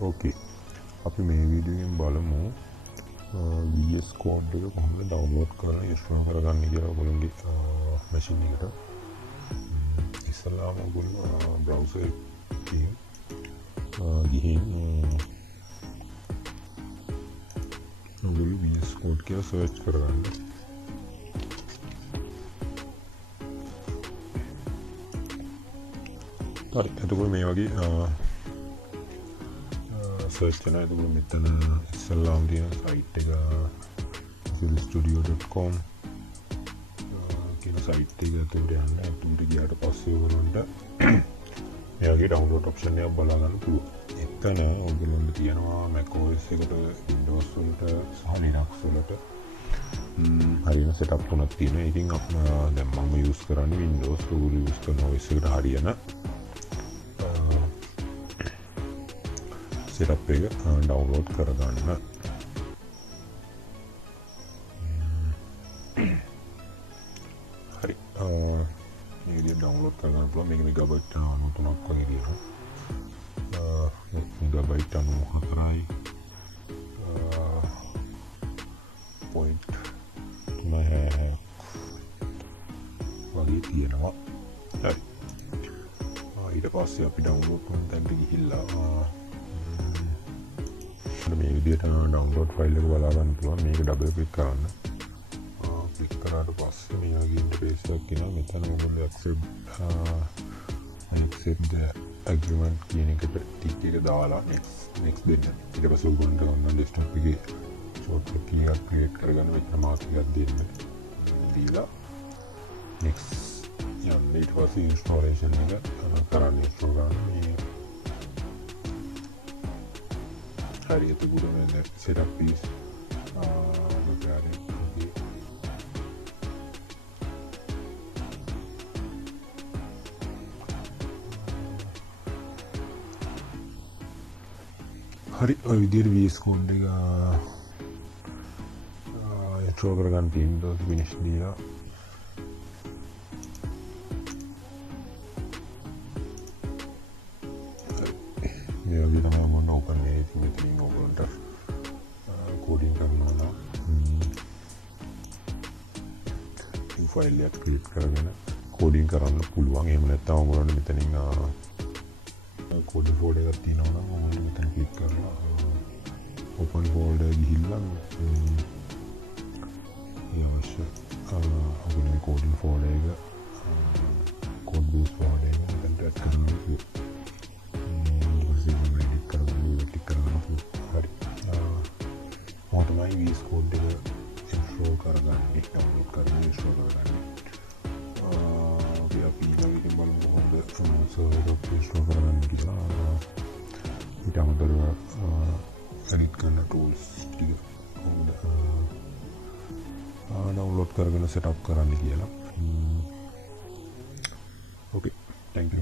ඕකේ අපි මේ වීඩියෝෙන් බලමු VS Code එක කොහොමද ඩවුන්ලෝඩ් කරලා ඉන්ස්ටෝල් කරගන්න කියලා ඔයගොල්ලෝගේ මැෂින් එකට. ඉස්සෙල්ලාම ඔයගොල්ලෝ බ්‍රවුසර් එකේ ගිහින් ඔයගොල්ලෝ VS Code කියලා සර්ච් කරගන්න. හරි එතකොට මේ වගේ සර්ච් කරන එතකොට මෙතන ඉස්සෙල්ලාම තියෙන සයිට් එක studio.com කියන සයිට් එක ඇතුළට යන්න. ඇතුළට ගියාට පස්සේ ඔයගොල්ලන්ට මේ වගේ ඩවුන්ලෝඩ් ඔප්ෂන් එකක් බලා ගන්න පුළුවන්. එතන ඔයගොල්ලන්ට තියෙනවා macOS එකට Windows වලට සහ Linux වලට හරියන සෙටප් තුනක් තියෙනවා. ඉතින් දැන් මම යූස් කරන්නේ Windows. ඔයගොල්ලෝ යූස් කරන OS එකට හරියන සෙටප් එක ඩවුන්ලෝඩ් කරගන්න. හරි මේ විදිහට ඩවුන්ලෝඩ් කරගන්න පුළුවන්. මේක මෙගාබයිට් 93ක් වගේ තියෙනවා. මෙගාබයිට් 94යි .3 වගේ තියෙනවා. හරි ඊට පස්සේ අපි ඩවුන්ලෝඩ් කරන තැනට ගිහිල්ලා මේ විදිහට ඩවුන්ලෝඩ් ෆයිල් එක බලා ගන්න පුළුවන්. මේක ඩබල් ක්ලික් කරන්න. ක්ලික් කරාට පස්සේ මේ වගේ ඉන්ටර්ෆේස් එකක් එනවා. මෙතන ඔයගොල්ලෝ accept the agreement කියන එකට ටික් එක දාලා next දෙන්න. ඊට පස්සේ ඔයගොල්ලන්ට ඔන්න desktop එකේ shortcut key එකක් create කරගන්න මෙතන මාක් එකක් දෙන්න. දීලා next යන්න. ඊට පස්සේ installation එක කරන්න install කරන්න. මේ හරි එතකොට මේ setup is preparing. හරි ඔය විදිහට VS Code එක install කරගන්න තියෙනවා. finish දීලා මේ වගේ තමයි මොන open එකකින් මෙතනින් ඔයගොල්ලන්ට කෝඩින් කරනවා නම් new file එකක් create කරගෙන කෝඩින් කරන්න පුළුවන්. එහෙම නැත්නම් ඔයගොල්ලන්ට මෙතනින් කෝඩින් ෆෝල්ඩර් එකක් තියෙනවා නම් ඔයගොල්ලෝ මෙතන ක්ලික් කරලා open folder ගිහිල්ලා ඒ අවශ්‍ය ඔයගොල්ලෝ කෝඩින් ෆෝල්ඩර් එක code base folder එක මෙතනට add කරන්න ඕනේ. තමයි VS Code එක install කරගන්න download කරගෙන install කරගන්න. අපි ඊළඟට බලමු කොහොමද server එක install කරගන්න කියලා. ඊට අමතරව edit කරන tools ටික කොහොමද download කරගෙන setup කරන්න කියලා. Okay, thank you.